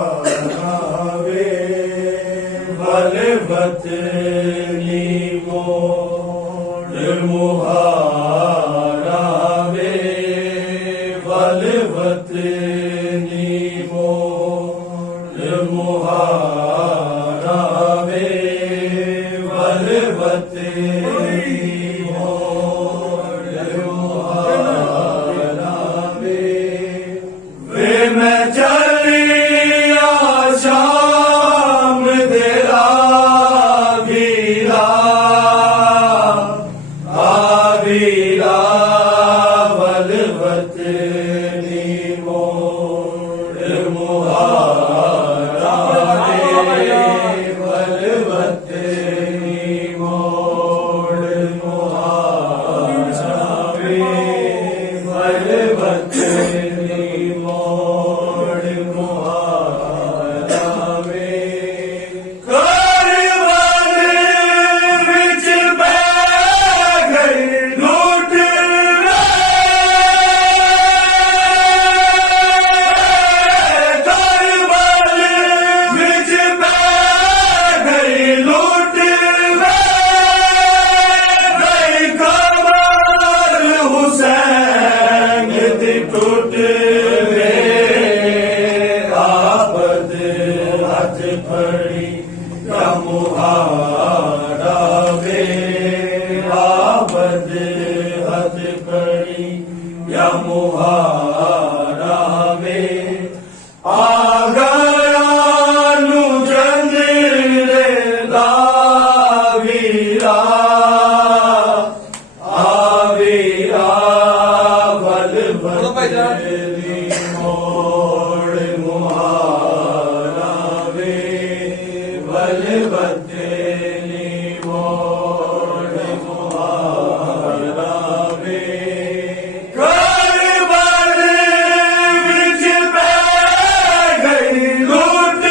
मुहारावे बलवतनी मोड़ मुहारावे बलवतनी मोड़ मुहारावे बलवतनी मैं चलिया शाम तेरा वीरा आवीरा बलवतनी मोड़ मुहारावे बलवतनी मोड़ मुहारावे बलवतनी टूट वे आपद हाथ पड़ी या मुहारावे आपद हाथ पड़ी या मुहारावे आ गया नु जंगले लावीरा आवीरा बलवतनी मोड़ मुहारावे बलवतनी मोड़ मुहारावे करबल विच पै गई लूट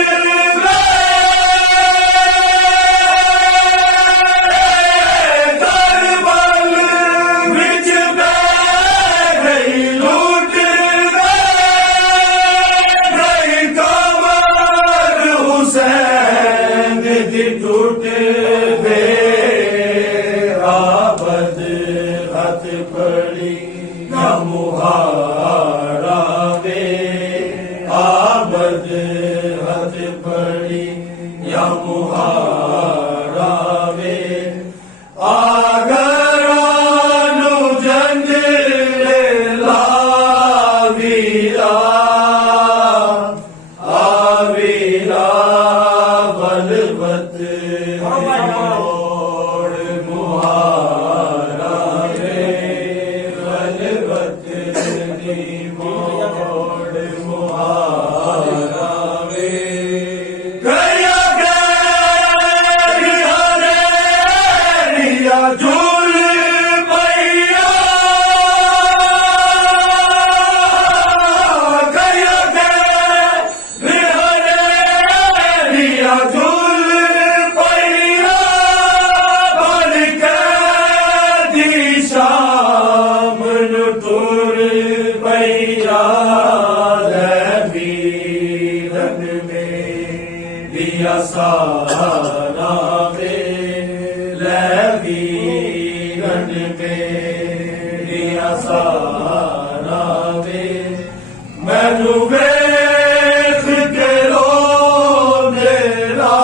करबल विच पै गई लूट टूट वे आबद हाथ पड़ी या मुहारावे आबद हाथ पड़ी या मुहारावे आगरानु जंगले लावीरा आवीरा बलवतनी मोड़ मुहारावे बलवतनी मोड़ मुहारावे गया हरिया झूल मैया गया हरिया झूल शाम टूर पैया वीरन में दिया सारा वे वीरन में दिया सारा वे मैनू वेख के रो मेरा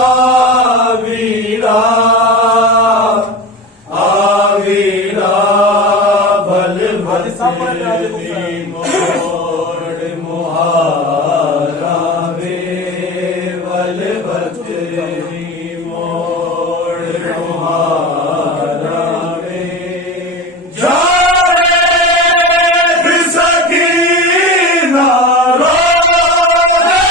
वीरा आवीरा बलवतनी मोड़ मुहारावे बलवतनी मोड़ मुहारावे जावेद सकीना रोवे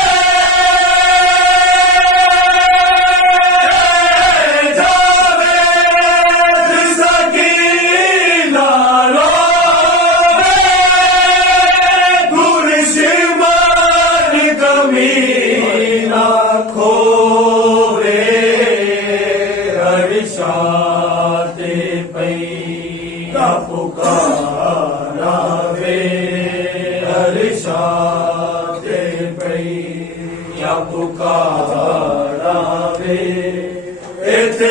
जावेद सकीना रोवे गुरशिमन कमीना खोवे हर्षाते पई का पुकारावे हर्षाते ਜਾਂ ਪੁਕਾਰਾਵੇ ਇਥੇ